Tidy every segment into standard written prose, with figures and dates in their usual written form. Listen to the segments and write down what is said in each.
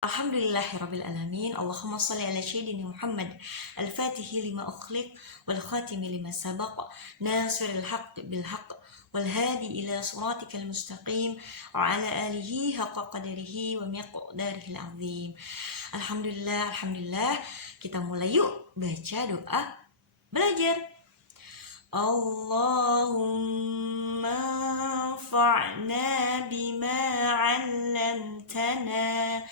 Alhamdulillahirabbil alamin. Allahumma shalli ala sayyidina Muhammad al-fatihi lima ukhliq wal khatimi lima sabaq nasiril haqqi bil haqq wal hadi ila siratikal mustaqim wa ala alihi haqqa qadarihi wa miqdarihil azim. Alhamdulillah. Kita mulai yuk baca doa belajar. Allahumma anfa'na bima 'allamtana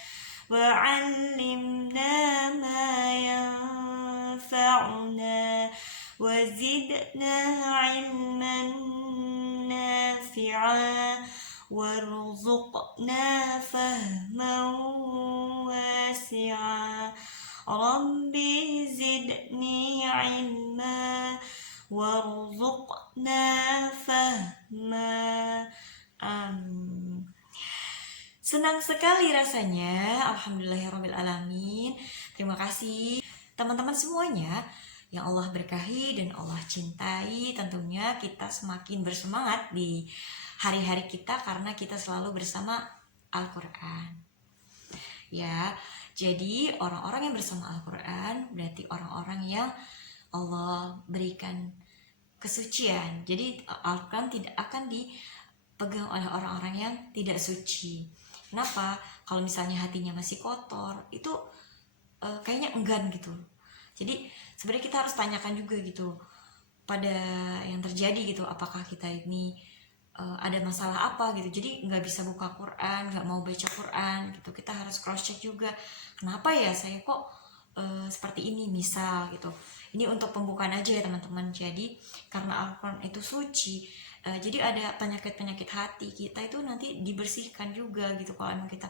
وعلمنا ما ينفعنا وزدنا علما نافعا وارزقنا فهما واسعا ربي زدني علما وارزقنا فهما آمين. Senang sekali rasanya, alhamdulillahirrabbilalamin. Terima kasih teman-teman semuanya yang Allah berkahi dan Allah cintai. Tentunya kita semakin bersemangat di hari-hari kita karena kita selalu bersama Al-Quran. Ya, jadi orang-orang yang bersama Al-Quran berarti orang-orang yang Allah berikan kesucian. Jadi Al-Quran tidak akan dipegang oleh orang-orang yang tidak suci. Kenapa? Kalau misalnya hatinya masih kotor, itu kayaknya enggan gitu. Jadi sebenarnya kita harus tanyakan juga gitu pada yang terjadi gitu. Apakah kita ini ada masalah apa gitu. Jadi nggak bisa buka Quran, nggak mau baca Quran gitu. Kita harus cross check juga. Kenapa ya saya kok seperti ini misal gitu. Ini untuk pembukaan aja ya teman-teman. Jadi karena Al-Quran itu suci. Jadi ada penyakit-penyakit hati kita itu nanti dibersihkan juga gitu kalau emang kita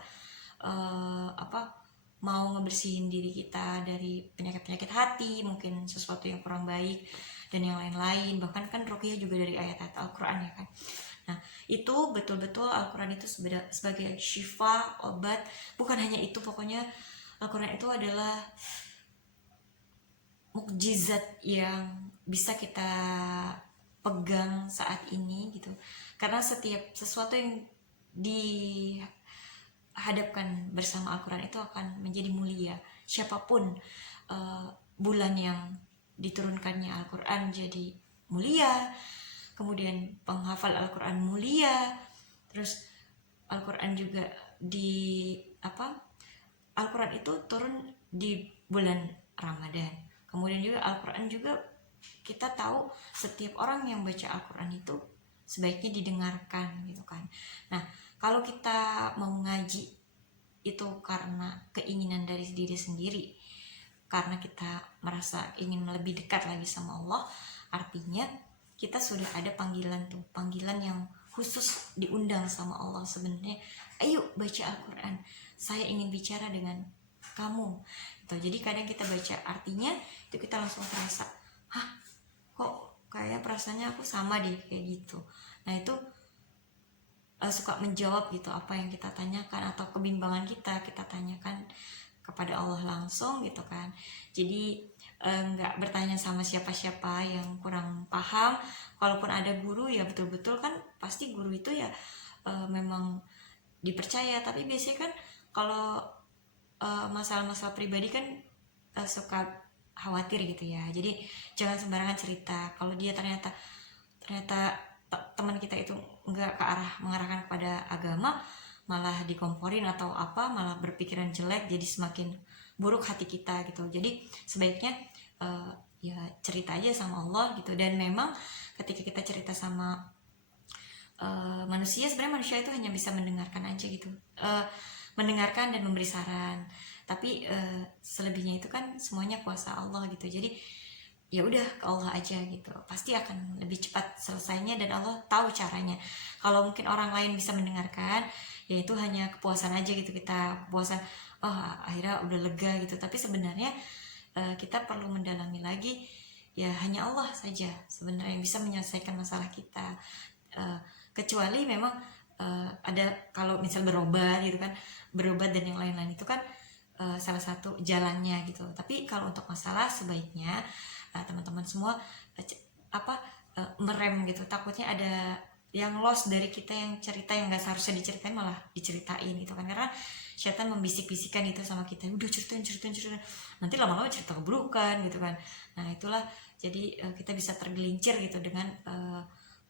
mau ngebersihin diri kita dari penyakit-penyakit hati, mungkin sesuatu yang kurang baik dan yang lain-lain. Bahkan kan ruqyah juga dari ayat-ayat Al-Quran ya kan. Nah itu betul-betul Al-Quran itu sebagai syifa, obat. Bukan hanya itu, pokoknya Al-Quran itu adalah mukjizat yang bisa kita pegang saat ini gitu. Karena setiap sesuatu yang dihadapkan bersama Al-Quran itu akan menjadi mulia. Siapapun bulan yang diturunkannya Al-Quran jadi mulia, kemudian penghafal Al-Quran mulia, terus Al-Quran juga Al-Quran itu turun di bulan Ramadan. Kemudian juga Al-Quran juga kita tahu setiap orang yang baca Al-Quran itu sebaiknya didengarkan gitu kan. Nah kalau kita mau ngaji itu karena keinginan dari diri sendiri, karena kita merasa ingin lebih dekat lagi sama Allah, artinya kita sudah ada panggilan yang khusus diundang sama Allah sebenarnya. Ayo baca Al-Quran, saya ingin bicara dengan kamu gitu. Jadi kadang kita baca artinya itu kita langsung terasa, kok kayak perasaannya aku sama deh kayak gitu. Nah itu suka menjawab gitu apa yang kita tanyakan, atau kebimbangan kita tanyakan kepada Allah langsung gitu kan. Jadi nggak bertanya sama siapa-siapa yang kurang paham. Kalaupun ada guru ya betul-betul kan pasti guru itu ya memang dipercaya. Tapi biasanya kan kalau masalah-masalah pribadi kan suka khawatir gitu ya. Jadi jangan sembarangan cerita. Kalau dia ternyata teman kita itu enggak mengarahkan kepada agama, malah dikomporin atau apa, malah berpikiran jelek, jadi semakin buruk hati kita gitu. Jadi sebaiknya ya cerita aja sama Allah gitu. Dan memang ketika kita cerita sama manusia, sebenarnya manusia itu hanya bisa mendengarkan aja gitu, mendengarkan dan memberi saran. Tapi selebihnya itu kan semuanya kuasa Allah gitu. Jadi ya udah ke Allah aja gitu, pasti akan lebih cepat selesainya dan Allah tahu caranya. Kalau mungkin orang lain bisa mendengarkan, ya itu hanya kepuasan aja gitu, kita kepuasan, akhirnya udah lega gitu. Tapi sebenarnya kita perlu mendalami lagi. Ya hanya Allah saja sebenarnya yang bisa menyelesaikan masalah kita, kecuali memang ada kalau misal berobat gitu kan, berobat dan yang lain-lain itu kan salah satu jalannya gitu. Tapi kalau untuk masalah sebaiknya teman-teman semua merem gitu. Takutnya ada yang lost dari kita, yang cerita yang nggak seharusnya diceritain malah diceritain gitu kan, karena setan membisik-bisikan itu sama kita, udah ceritain, nanti lama-lama cerita keburukan gitu kan. Nah itulah, jadi kita bisa tergelincir gitu dengan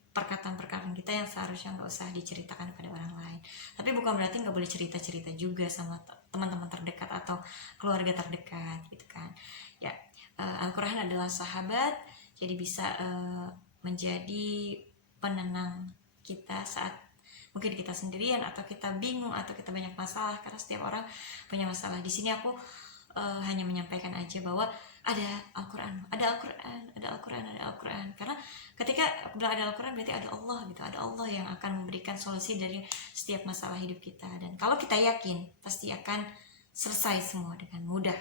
perkataan-perkataan kita yang seharusnya nggak usah diceritakan pada orang lain. Tapi bukan berarti nggak boleh cerita-cerita juga sama teman-teman terdekat atau keluarga terdekat gitu kan ya. Al-Quran adalah sahabat, jadi bisa menjadi penenang kita saat mungkin kita sendirian atau kita bingung atau kita banyak masalah, karena setiap orang punya masalah. Di sini aku hanya menyampaikan aja bahwa ada Al-Quran, ada Al-Quran, ada Al-Quran, ada Al-Quran. Karena ketika aku bilang ada Al-Quran berarti ada Allah gitu, ada Allah yang akan memberikan solusi dari setiap masalah hidup kita. Dan kalau kita yakin pasti akan selesai semua dengan mudah.